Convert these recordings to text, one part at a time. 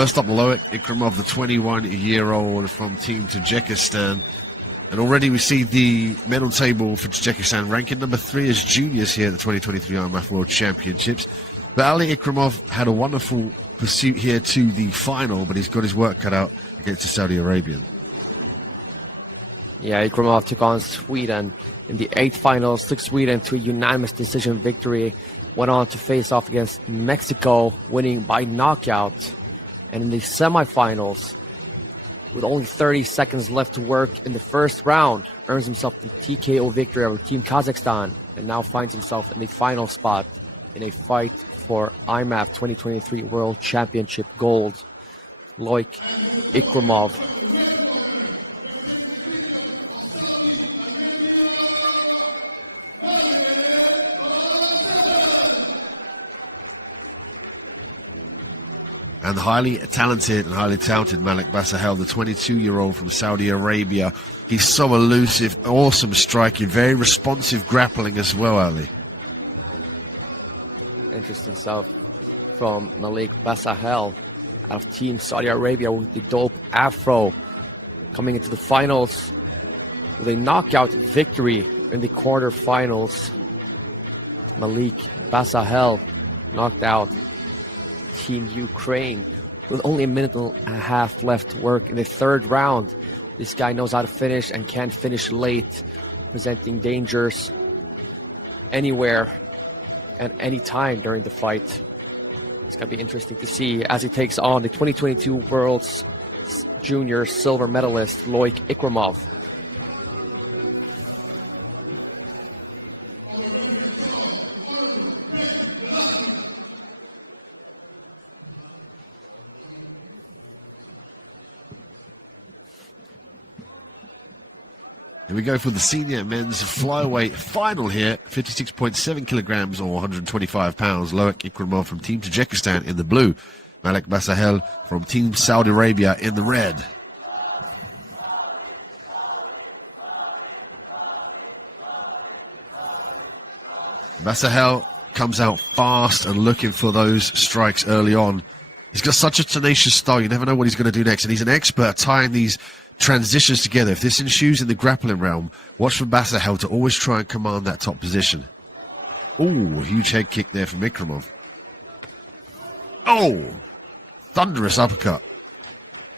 First up, Loiq Ikromov, the 21-year-old from Team Tajikistan. And already we see the medal table for Tajikistan ranking number 3 as juniors here at the 2023 IMMAF World Championships. But Ali Ikromov had a wonderful pursuit here to the final, but he's got his work cut out against the Saudi Arabian. Yeah, Ikromov took on Sweden in the 8th finals, took Sweden to a unanimous decision victory, went on to face off against Mexico, winning by knockout. And in the semifinals, with only 30 seconds left to work in the first round, earns himself the TKO victory over Team Kazakhstan, and now finds himself in the final spot in a fight for IMMAF 2023 World Championship gold. Loiq Ikromov. And the highly talented Malik Basahel, the 22-year-old from Saudi Arabia. He's so elusive, awesome striking, very responsive grappling as well, Ali. Interesting stuff from Malik Basahel out of Team Saudi Arabia with the dope afro, coming into the finals with a knockout victory in the quarterfinals. Malik Basahel knocked out Team Ukraine with only a minute and a half left to work in the 3rd round. This guy knows how to finish and can finish late, presenting dangers anywhere and any time during the fight. It's going to be interesting to see as he takes on the 2022 World's Junior silver medalist Loiq Ikromov. Here we go for the senior men's flyweight final here. 56.7 kilograms or 125 pounds. Loiq Ikromov from Team Tajikistan in the blue. Malik Basahel from Team Saudi Arabia in the red. Basahel comes out fast and looking for those strikes early on. He's got such a tenacious style. You never know what he's going to do next. And he's an expert at tying these transitions together. If this ensues in the grappling realm, watch for Basahel to always try and command that top position. Oh, huge head kick there from Ikromov. Oh, thunderous uppercut.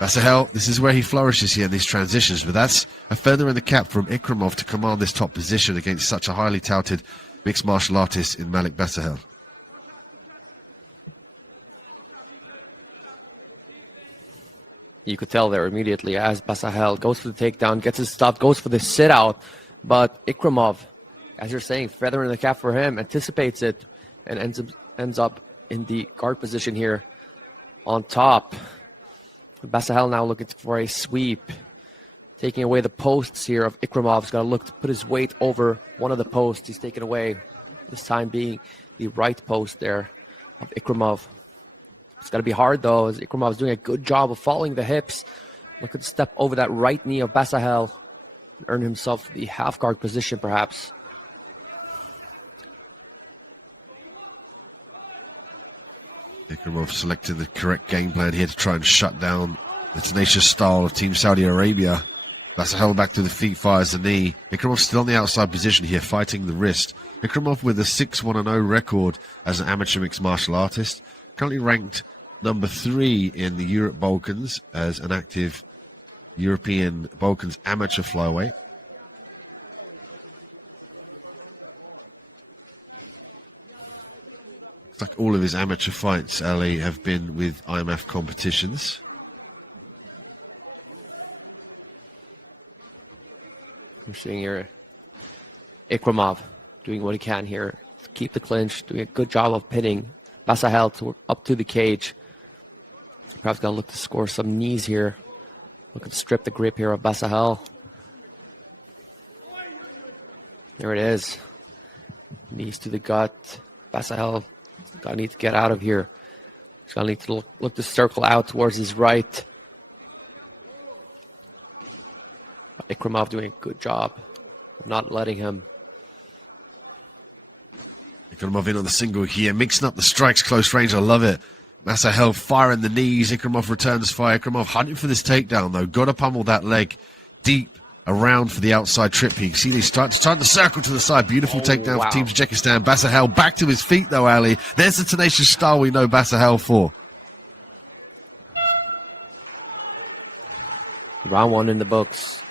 Basahel, this is where he flourishes here in these transitions, but that's a feather in the cap from Ikromov to command this top position against such a highly touted mixed martial artist in Malik Basahel. You could tell there immediately as Basahel goes for the takedown, gets his stuff, goes for the sit-out. But Ikromov, as you're saying, feather in the cap for him, anticipates it, and ends up in the guard position here on top. Basahel now looking for a sweep, taking away the posts here of Ikromov. He's going to look to put his weight over one of the posts he's taken away, this time being the right post there of Ikromov. It's got to be hard, though, as Ikromov is doing a good job of following the hips. Look at the step over that right knee of Basahel and earn himself the half-guard position, perhaps. Ikromov selected the correct game plan here to try and shut down the tenacious style of Team Saudi Arabia. Basahel back to the feet, fires the knee. Ikromov still on the outside position here, fighting the wrist. Ikromov with a 6-1-0 record as an amateur mixed martial artist. Currently ranked number 3 in the Europe Balkans as an active European Balkans amateur flyweight. Looks like all of his amateur fights, Ali, have been with IMMAF competitions. We're seeing here Ikromov doing what he can here to keep the clinch, doing a good job of pinning Basahel up to the cage. Perhaps going to look to score some knees here. Looking to strip the grip here of Basahel. There it is. Knees to the gut. Basahel is going to need to get out of here. He's going to need to look to circle out towards his right. Ikromov doing a good job of not letting him. Ikromov in on the single here, mixing up the strikes close range. I love it. Basahel firing the knees. Ikromov returns fire. Ikromov hunting for this takedown, though. Got to pummel that leg deep around for the outside trip. You can see he's trying to circle to the side. Beautiful takedown for Team Tajikistan. Basahel back to his feet, though, Ali. There's the tenacious style we know Basahel for. Round 1 in the books.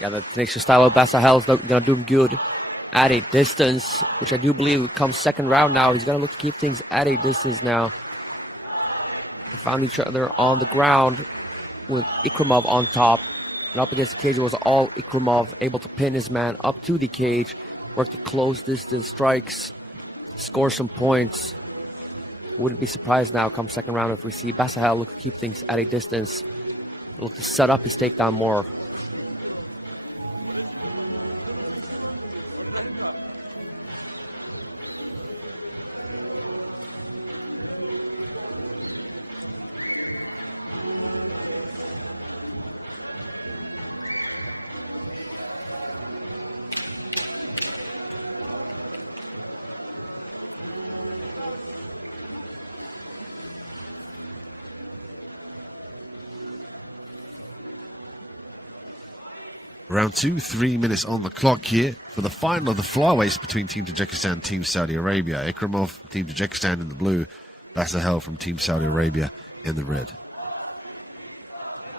Yeah, the tenacious style of Basahel is going to do him good at a distance, which I do believe comes second round now. He's going to look to keep things at a distance now. They found each other on the ground with Ikromov on top. And up against the cage, it was all Ikromov, able to pin his man up to the cage, work the close distance strikes, score some points. Wouldn't be surprised now come second round if we see Basahel look to keep things at a distance, look to set up his takedown more. Round 2, 3 minutes on the clock here for the final of the flyweights between Team Tajikistan and Team Saudi Arabia. Ikromov, Team Tajikistan in the blue, Basahel from Team Saudi Arabia in the red.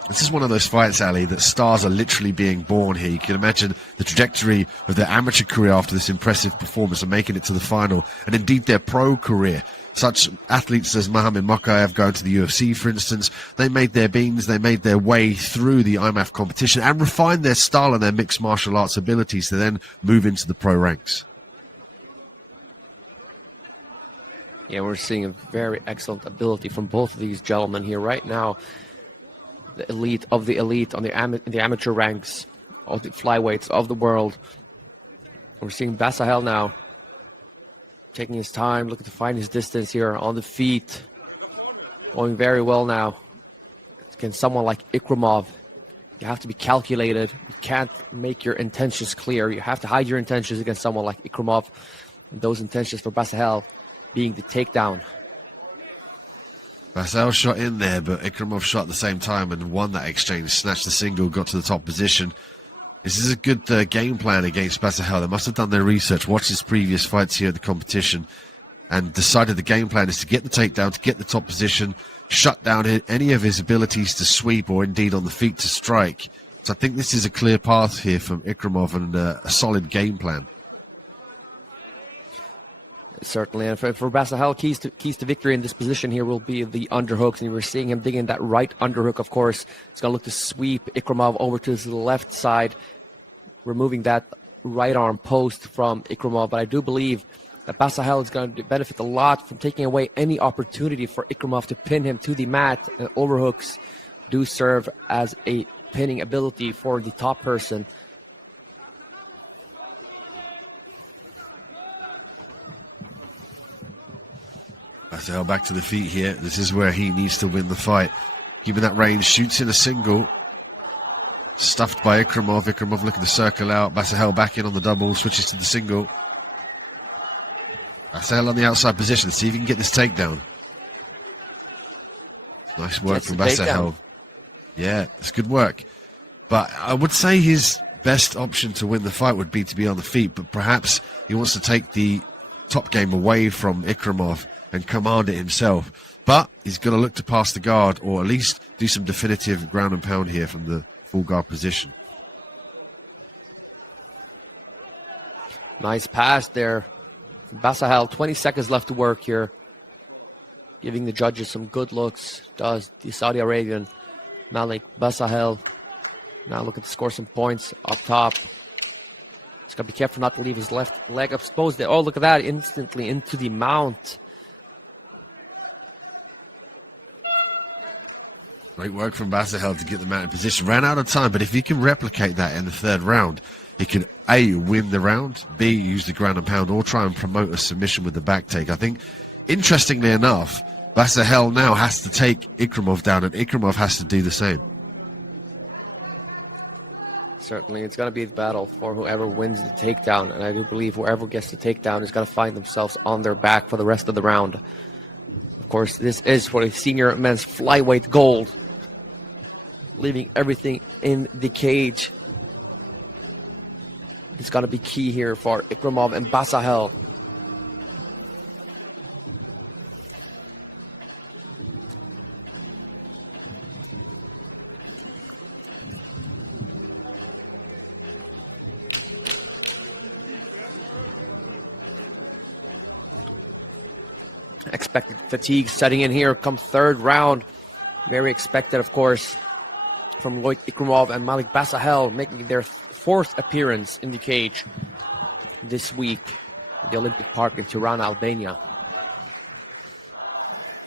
This is one of those fights, Ali, that stars are literally being born here. You can imagine the trajectory of their amateur career after this impressive performance and making it to the final, and indeed their pro career. Such athletes as Mohamed Mokaev going to the UFC, for instance, they made their beans, they made their way through the IMMAF competition and refined their style and their mixed martial arts abilities to then move into the pro ranks. Yeah, we're seeing a very excellent ability from both of these gentlemen here right now. The elite of the elite on the amateur ranks of the flyweights of the world. We're seeing Basahel now taking his time, looking to find his distance here on the feet. Going very well now. Against someone like Ikromov, you have to be calculated. You can't make your intentions clear. You have to hide your intentions against someone like Ikromov. And those intentions for Basahel being the takedown. Basahel shot in there, but Ikromov shot at the same time and won that exchange, snatched the single, got to the top position. This is a good game plan against Basahel. They must have done their research, watched his previous fights here at the competition, and decided the game plan is to get the takedown, to get the top position, shut down any of his abilities to sweep or indeed on the feet to strike. So I think this is a clear path here from Ikromov and a solid game plan. Certainly, and for Basahel, keys to victory in this position here will be the underhooks, and we're seeing him digging that right underhook, of course. He's going to look to sweep Ikromov over to his left side, removing that right arm post from Ikromov. But I do believe that Basahel is going to benefit a lot from taking away any opportunity for Ikromov to pin him to the mat, and overhooks do serve as a pinning ability for the top person. Basahel back to the feet here. This is where he needs to win the fight. Keeping that range, shoots in a single. Stuffed by Ikromov. Ikromov looking to circle out. Basahel back in on the double, switches to the single. Basahel on the outside position. See if he can get this takedown. Nice work from Basahel. Yeah, it's good work. But I would say his best option to win the fight would be to be on the feet, but perhaps he wants to take the top game away from Ikromov and command it himself. But he's going to look to pass the guard, or at least do some definitive ground and pound here from the full guard position. Nice pass there. Basahel, 20 seconds left to work here. Giving the judges some good looks. Does the Saudi Arabian Malik Basahel. Now looking to score some points up top. He's got to be careful not to leave his left leg exposed there. Oh, look at that. Instantly into the mount. Great work from Basahel to get the man in position. Ran out of time, but if he can replicate that in the third round, he can A, win the round, B, use the ground and pound, or try and promote a submission with the back take. I think, interestingly enough, Basahel now has to take Ikromov down, and Ikromov has to do the same. Certainly, it's going to be the battle for whoever wins the takedown, and I do believe whoever gets the takedown is going to find themselves on their back for the rest of the round. Of course, this is for the senior men's flyweight gold. Leaving everything in the cage. It's going to be key here for Ikromov and Basahel. Expected fatigue setting in here come third round. Very expected, of course, from Loiq Ikromov and Malik Basahel, making their fourth appearance in the cage this week at the Olympic Park in Tirana, Albania.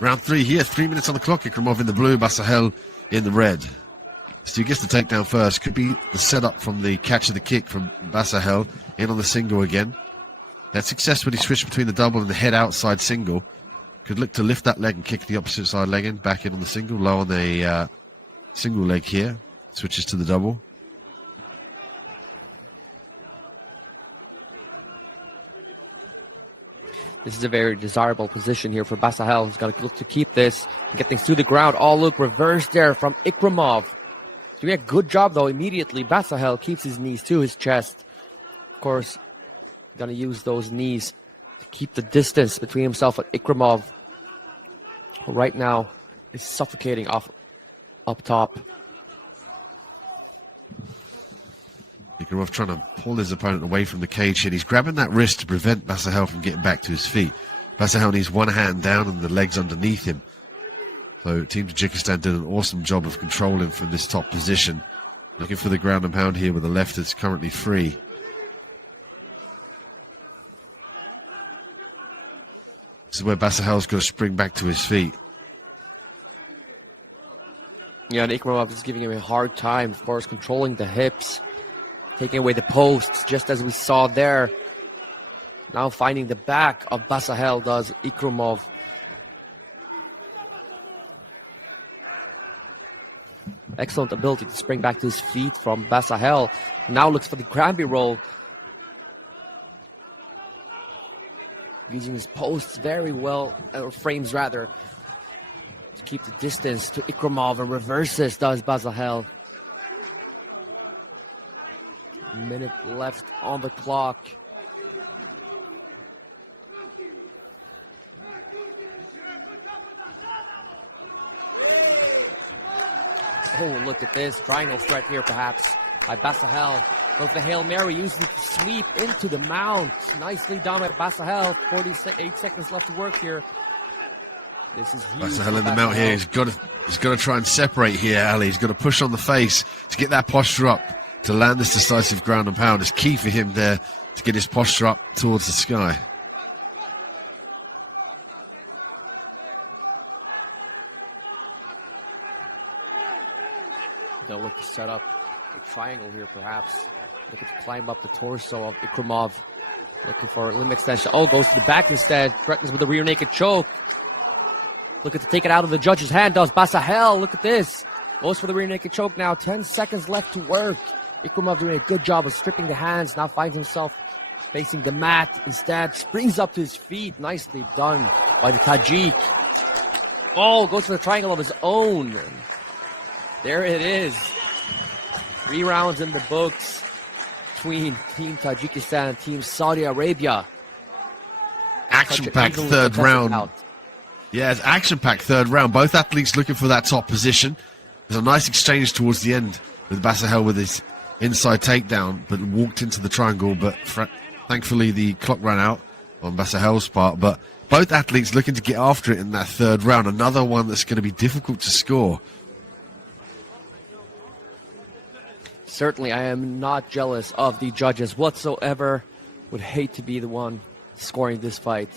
Round 3 here, 3 minutes on the clock. Ikromov in the blue, Basahel in the red. So he gets the takedown first. Could be the setup from the catch of the kick from Basahel. In on the single again. Had success when he switched between the double and the head outside single. Could look to lift that leg and kick the opposite side leg in. Back in on the single. Low on the single leg here. Switches to the double. This is a very desirable position here for Basahel. He's got to look to keep this and get things to the ground. Oh, look, reverse there from Ikromov. Doing a good job, though, immediately. Basahel keeps his knees to his chest. Of course, going to use those knees to keep the distance between himself and Ikromov. Right now, is suffocating up top. Ikromov trying to pull his opponent away from the cage here. He's grabbing that wrist to prevent Basahel from getting back to his feet. Basahel needs one hand down and the legs underneath him. So Team Tajikistan did an awesome job of controlling from this top position. Looking for the ground and pound here with the left that's currently free. This is where Basahel's got to spring back to his feet. Yeah, and Ikromov is giving him a hard time, of course, controlling the hips, taking away the posts, just as we saw there. Now finding the back of Basahel does Ikromov. Excellent ability to spring back to his feet from Basahel. Now looks for the Granby roll. Using his posts very well, or frames rather, to keep the distance to Ikromov, and reverses does Basahel. Minute left on the clock. Oh, look at this. Triangle threat here, perhaps, by Basahel. Goes the Hail Mary, uses it to sweep into the mount. Nicely done by Basahel. 48 seconds left to work here. This is huge. Basahel in the mount here. He's got to try and separate here, Ali. He's got to push on the face to get that posture up, to land this decisive ground and pound. It's key for him there to get his posture up towards the sky. They'll look to set up a triangle here, perhaps. Looking to climb up the torso of Ikromov. Looking for a limb extension. Oh, goes to the back instead. Threatens with a rear naked choke. Looking to take it out of the judge's hand. Does Basahel. Look at this. Goes for the rear naked choke now. 10 seconds left to work. Ikromov doing a good job of stripping the hands. Now finds himself facing the mat. Instead, springs up to his feet. Nicely done by the Tajik. Oh, goes for the triangle of his own. There it is. 3 rounds in the books between Team Tajikistan and Team Saudi Arabia. Action-packed third round. Yeah, it's action-packed third round. Both athletes looking for that top position. There's a nice exchange towards the end with Basahel with his inside takedown, but walked into the triangle. But thankfully, the clock ran out on Basahel's part. But both athletes looking to get after it in that third round. Another one that's going to be difficult to score. Certainly, I am not jealous of the judges whatsoever. Would hate to be the one scoring this fight.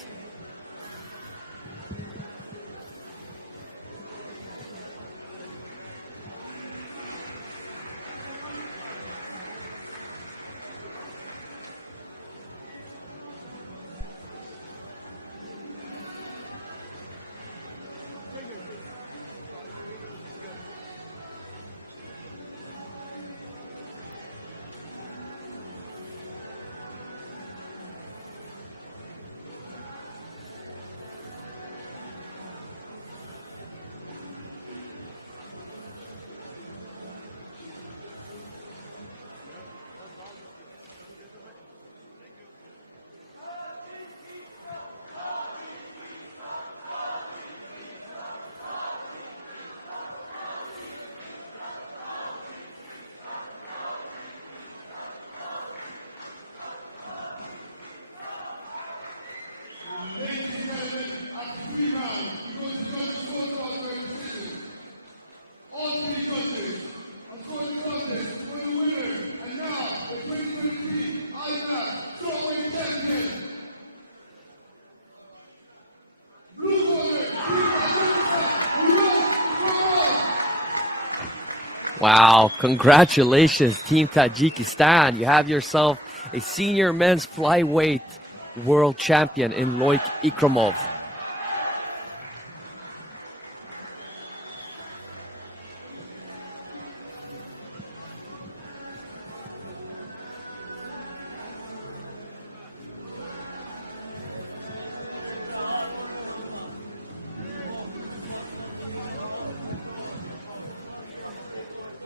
Wow, congratulations, Team Tajikistan. You have yourself a senior men's flyweight world champion in Loiq Ikromov.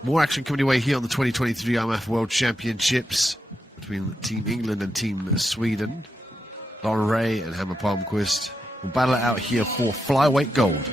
More action coming your way here on the 2023 IMMAF World Championships between Team England and Team Sweden. Lauren Ray and Hammer Palmquist will battle it out here for flyweight gold.